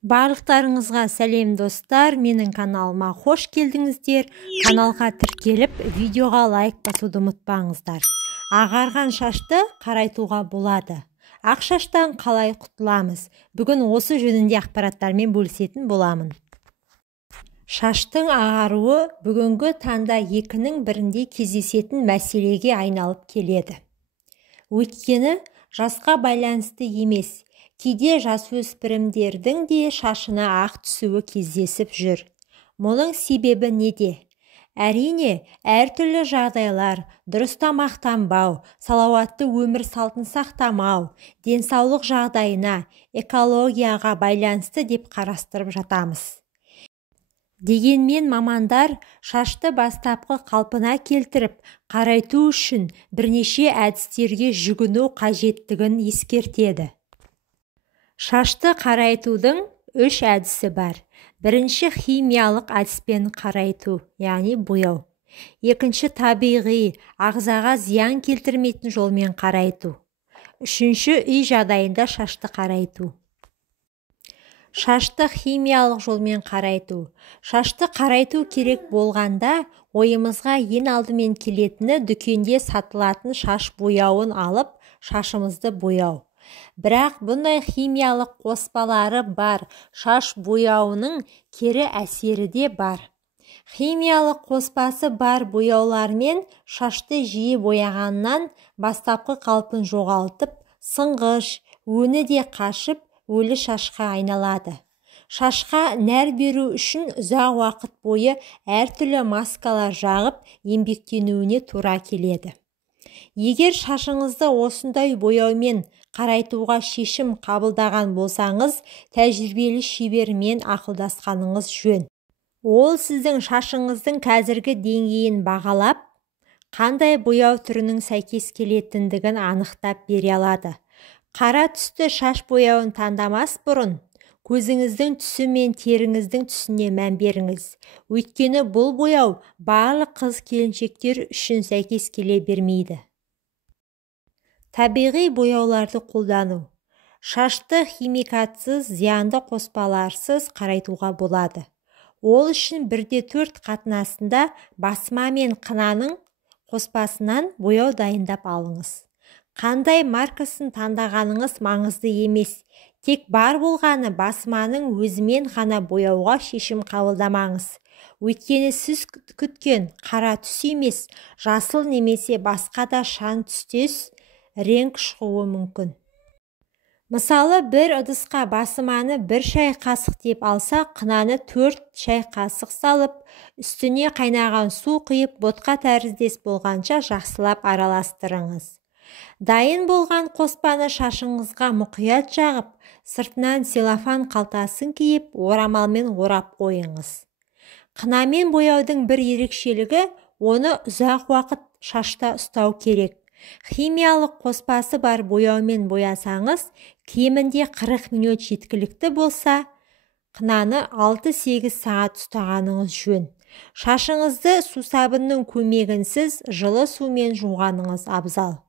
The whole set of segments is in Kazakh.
Барлықтарыңызға сәлем достар, менің каналыма қош келдіңіздер. Каналға тіркеліп, видеоға лайк басуды ұмытпаңыздар. Ағарған шашты қарайтуға болады. Ақ шаштан қалай құтыламыз? Бүгін осы жөнінде ақпараттармен бөлісетін боламын. Шаштың ағаруы бүгінгі таңда екінің бірінде кездесетін мәселеге айналып келеді. Өйткені жасқа байланысты емес, кейде жасөспірімдердің де шашына ақ түсуі кездесіп жүр. Мұның себебі неде? Әрине, әртүрлі жағдайлар, дұрыс тамақтанбау, салауатты өмір салтын сақтамау, денсаулық жағдайына, экологияға байланысты деп қарастырып жатамыз. Дегенмен мамандар шашты бастапқы қалпына келтіріп, қарайту үшін бірнеше әдістерге жүгіну қажеттігін ескертеді. Шашты қарайтудың 3 әдісі бар. Бірінші химиялық әдіспен қарайту, яғни бояу. Екінші табиғи, ағзаға зиян келтірмейтін жолмен қарайту. Үшінші үй жағдайында шашты қарайту. Шашты химиялық жолмен қарайту. Шашты қарайту керек болғанда, ойымызға ең алдымен келетіні дүкенде сатылатын шаш бояуын алып, шашымызды бояу. Бірақ бұндай химиялық қоспалары бар шаш бояуының кері әсері де бар. Химиялық қоспасы бар бояулармен шашты жиі бояғаннан бастапқы қалпын жоғалтып, сынғыш, өңі де қашып, өлі шашқа айналады. Шашқа нәр беру үшін ұзақ уақыт бойы әртүрлі маскалар жағып, еңбектенуіне тура келеді. Егер шашыңызды осындай бояумен қарайтуға шешім қабылдаған болсаңыз, тәжірибелі шебермен ақылдасқаныңыз жөн. Ол сіздің шашыңыздың қазіргі деңгейін бағалап, қандай бояу түрінің сәйкес келетіндігін анықтап бере алады. Қара түсті шаш бояуын таңдамас бұрын, көзіңіздің түсі мен теріңіздің түсіне мән беріңіз. Өйткені бұл бояу барлық қыз-келіншектер үшін сәйкес келе бермейді. Табиғи бояуларды қолдану. Шашты химикатсыз, зиянды қоспаларсыз қарайтуға болады. Ол үшін 1:4 қатынасында басма мен қынаның қоспасынан бояу дайындап алыңыз. Қандай маркасын таңдағаныңыз маңызды емес. Тек бар болғаны басманың өзімен ғана бояуға шешім қабылдамаңыз. Өйткені сіз күткен қара түс емес, жасыл немесе басқа да шаң түстес ренг шығуы мүмкін. Мысалы, бір ыдысқа басманы 1 шай қасық деп алса, қынаны 4 шай қасық салып, үстіне қайнаған су құйып, ботқа тәріздес болғанша жақсылап араластырыңыз. Дайын болған қоспаны шашыңызға мұқият жағып, сыртынан целлофан қалтасын киіп, орамалмен орап қойыңыз. Қынамен бояудың бір ерекшелігі, оны ұзақ уақыт шашта ұстау керек. Химиялық қоспасы бар бояумен боясаңыз, кемінде 40 минут жеткілікті болса, қынаны 6-8 сағат ұстағаныңыз жөн. Шашыңызды сусабынның көмегінсіз жылы сумен жуғаныңыз абзал.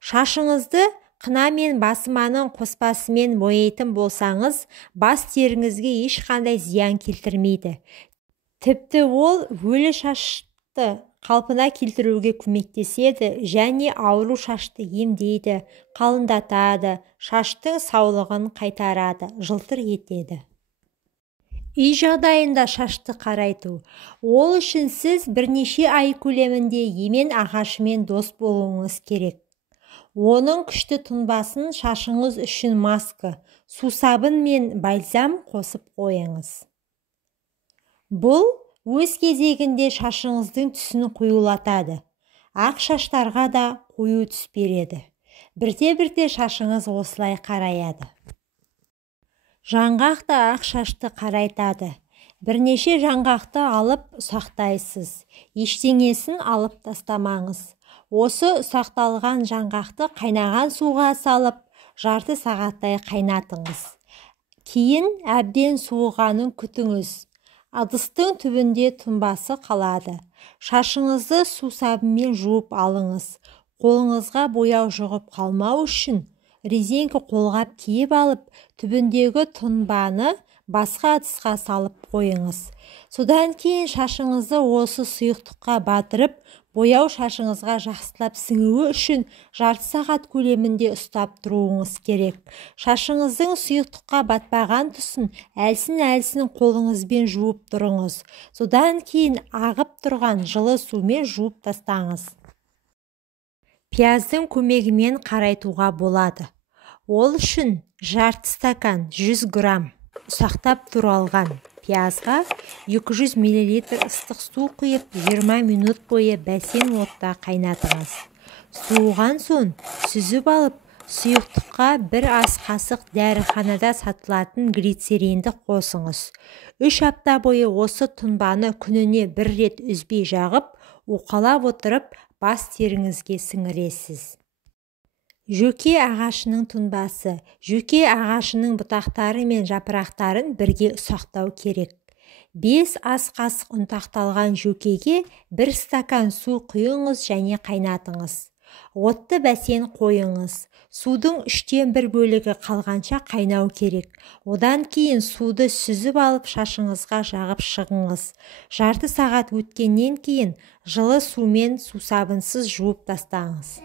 Шашыңызды қына мен басманың қоспасымен бояйтын болсаңыз, бас теріңізге ешқандай зиян келтірмейді. Тіпті ол өлі шашты қалпына келтіруге көмектеседі және ауру шашты емдейді, қалыңдатады, шаштың саулығын қайтарады, жылтыр етеді. Үй жағдайында шашты қарайту. Ол үшін сіз бірнеше ай көлемінде емен ағашымен дос болуыңыз керек. Оның күшті тұнбасын шашыңыз үшін маска, сусабын мен бальзам қосып қойыңыз. Бұл өз кезегінде шашыңыздың түсін қоюлатады. Ақ шаштарға да қою түс береді. Бірте-бірте шашыңыз осылай қараяды. Жаңғақ та ақ шашты қарайтады. Бірнеше жаңғақты алып сақтайсыз. Ештеңесін алып тастамаңыз. Осы сақталған жаңғақты қайнаған суға салып, жарты сағаттай қайнатыңыз. Кейін әбден суығанын күтіңіз. Ыдыстың түбінде тұнбасы қалады. Шашыңызды сусабынмен жуып алыңыз. Қолыңызға бояу жұғып қалмау үшін резинка қолғап киіп алып, түбіндегі тұнбаны басқа ыдысқа салып қойыңыз. Содан кейін шашыңызды осы сұйықтыққа батырып, бояу шашыңызға жақсылап сіңуі үшін жарты сағат көлемінде ұстап тұруыңыз керек. Шашыңыздың сұйықтыққа батпаған тұсын әлсін-әлсін қолыңызбен жуып тұрыңыз. Содан кейін ағып тұрған жылы сумен жуып тастаңыз. Пияздың көмегімен қарайтуға болады. Ол үшін жарты стакан 100 грамм ұсақтап туралған пиязға 200 мл ыстық су құйып 20 минут бойы бәсең отта қайнатыңыз. Суыған соң сүзіп алып, сұйықтыққа бір ас қасық дәріханада сатылатын глицеринді қосыңыз. 3 апта бойы осы тұнбаны күніне 1 рет үзбей жағып, уқалап отырып, бас теріңізге сіңіресіз. Жөке ағашының тұнбасы. Жөке ағашының бұтақтары мен жапырақтарын бірге ұсақтау керек. 5 ас қасық ұнтақталған жөкеге 1 стакан су құйыңыз және қайнатыңыз. Отты бәсен қойыңыз. Судың 1/3 бөлігі қалғанша қайнау керек. Одан кейін суды сүзіп алып шашыңызға жағып шығыңыз. Жарты сағат өткеннен кейін жылы сумен сусабынсыз жуып тастаңыз.